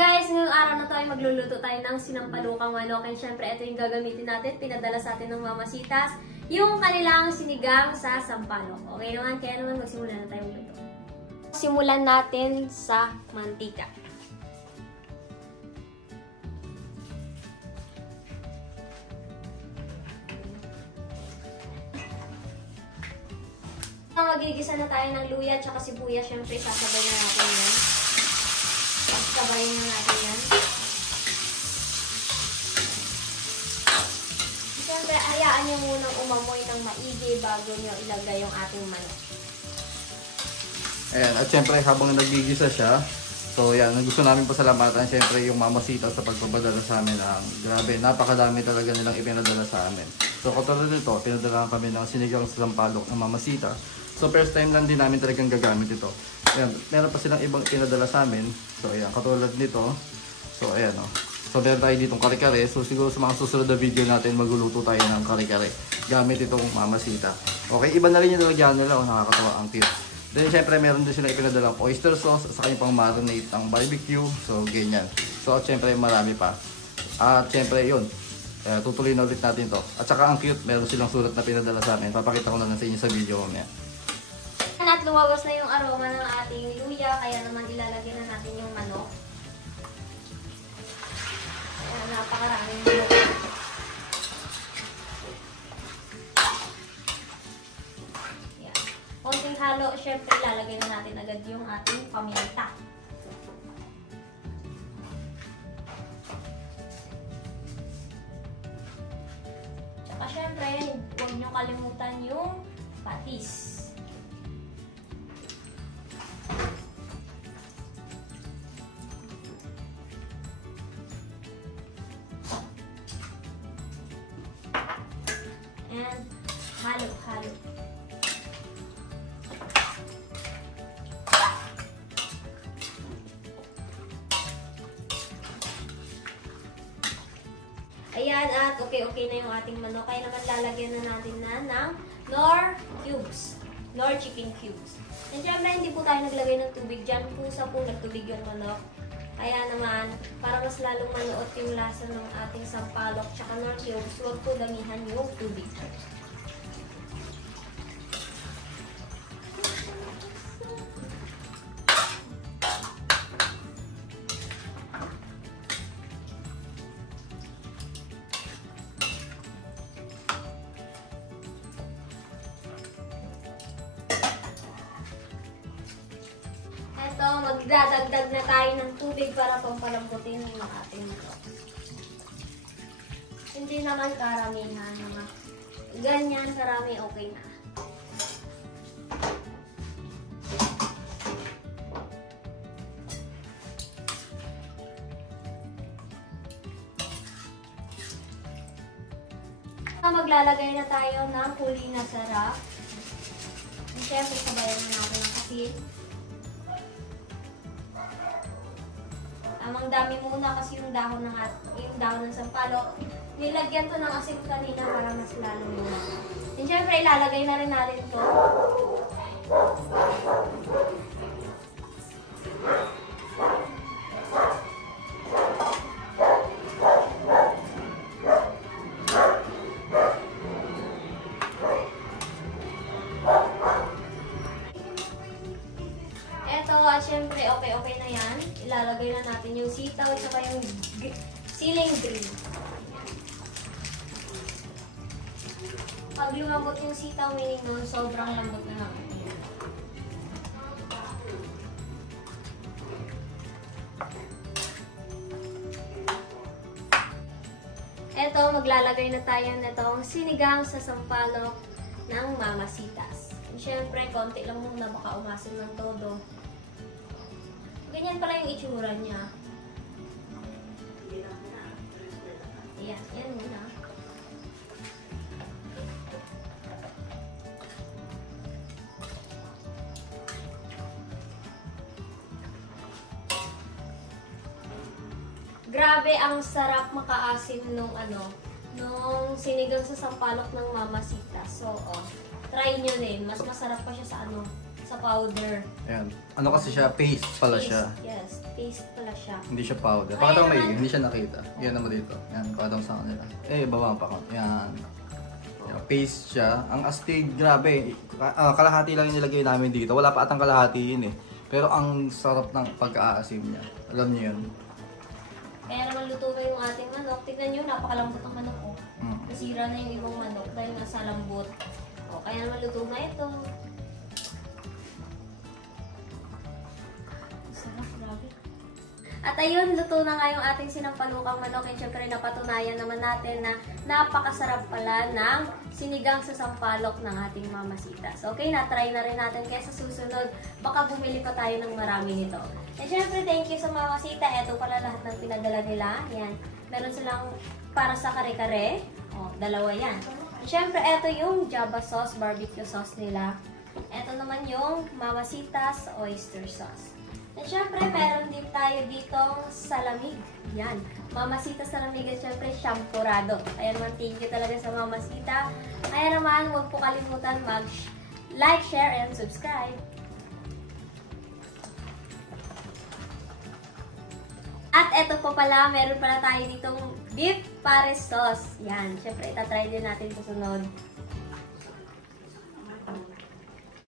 guys! Ngayong araw na to ay magluluto tayo ng sinampalukang manok. And syempre, ito yung gagamitin natin. Pinadala sa atin ng Mamasitas. Yung kanilang sinigang sa sampalok. Okay naman? Kaya naman magsimula na tayo magluto. Simulan natin sa mantika. Magigisa na tayo ng luya at saka sibuyas. Syempre, sasabay na natin yan. Sabayin na natin yan. Siyempre, hayaan nyo munang umamoy ng maigi bago nyo ilagay yung ating manok. Ayan, at siyempre habang nagigisa siya, so yan, gusto namin pasalamatan siyempre yung Mamasitas sa pagpapadala sa amin. Grabe, napakadami talaga nilang ipinadala sa amin. So katulad nito, pinadala kami ng sinigang sa sampalok ng Mamasitas. So first time lang din namin talagang gagamit ito. Ayan, meron pa silang ibang pinadala sa amin. So ayan, katulad nito. So ayan o. So meron tayo ditong kare-kare. So siguro sa mga susunod na video natin magluluto tayo ng kare-kare gamit itong Mamasita. Okay, iba na rin yung nalagyan nila. O, nakakatawa ang cute. Then syempre meron din silang ipinadalang oyster sauce at saka yung pang marinate ang barbecue. So ganyan. So at syempre marami pa. At syempre yun. Tutuloy na ulit natin to. At saka ang cute, meron silang sulat na pinadala sa amin. Papakita ko na lang sa inyo sa video mamaya. At lumabas na yung aroma ng ating luya, kaya naman ilalagay na natin yung manok. Ayan, napakaraming manok. Ayan. Konting halo, syempre ilalagay na natin agad yung ating paminta. Tsaka syempre, huwag nyo kalimutan yung patis. And halo-halo. Ayan, at okay na yung ating manok. Kaya naman lalagyan na natin ng Knorr cubes. Knorr chicken cubes. And syempre, hindi po tayo naglagay ng tubig dyan. Pusa po nagtubig yung manok. Kaya naman, para mas lalong manuot yung lasa ng ating sampalok tsaka Knorr cubes, huwag po damihan yung tubig. Ito, magdadagdag na tayo ng tubig para pampalambutin yung ating manok. Hindi naman karamihan naman. Ganyan karami, okay na. Maglalagay na tayo ng huli na sarap. Siyempre, sabayan na natin ang asin. Amang dami muna kasi yung dahon ng sampalok. Nilagyan to ng asin kanina para mas lalo muna. And syempre, ilalagay na rin natin to. At syempre, okay na yan. Ilalagay na natin yung sitaw at saka yung siling green. Pag lumambot yung sitaw, meaning nun, sobrang lambot na naman. Eto, maglalagay na tayo nitong sinigang sa sampalok ng Mamasitas. And syempre, konti lang muna, baka umasin ng todo. Ganyan pala yung itsura niya. Ayan, yan muna. Grabe, ang sarap makaasim nung sinigang sa sampalok ng Mamasitas. So, try nyo din. Mas masarap pa siya sa sa powder. Ayan. Ano kasi siya? Paste pala siya. Yes, paste pala siya. Hindi siya powder. Kaya Pakita mo naman- hindi siya nakita. Yan naman dito. Yan, pakita mo sa kanila. Baba pa ko. Yan. Yan, paste siya. Ang astig, grabe. Kalahati lang yung nilagay namin dito. Wala pa atang kalahati yun eh. Pero ang sarap ng pagka-aasim niya. Alam niyo yun. Kaya naman luto na yung ating manok. Tignan nyo, napakalambot ng manok ko. Nasira na yung ibang manok dahil nasa lambot. O, kaya naman luto na ito. Sarap, grabe. At ayun, luto na nga yung ating sinampalukang manok. And syempre, napatunayan naman natin na napakasarap pala ng sinigang sa sampalok ng ating mamasitas. Okay, na-try na rin natin. Kaya sa susunod, baka bumili pa tayo ng marami nito. And syempre, thank you sa mamasita. Ito pala lahat ng pinadala nila. Yan. Meron silang para sa kare-kare. O, dalawa yan. And syempre, ito yung Java sauce, barbecue sauce nila. Ito naman yung mamasitas oyster sauce. At syempre, meron din tayo ditong salamig. Yan. Mamasita salamig at syempre, shampurado. Kaya naman, thank you talaga sa Mamasita. Kaya naman, huwag po kalimutan mag-like, share, and subscribe. At eto po pala, meron pala tayo ditong beef pares sauce. Yan. Syempre, itatry din natin sa sunod.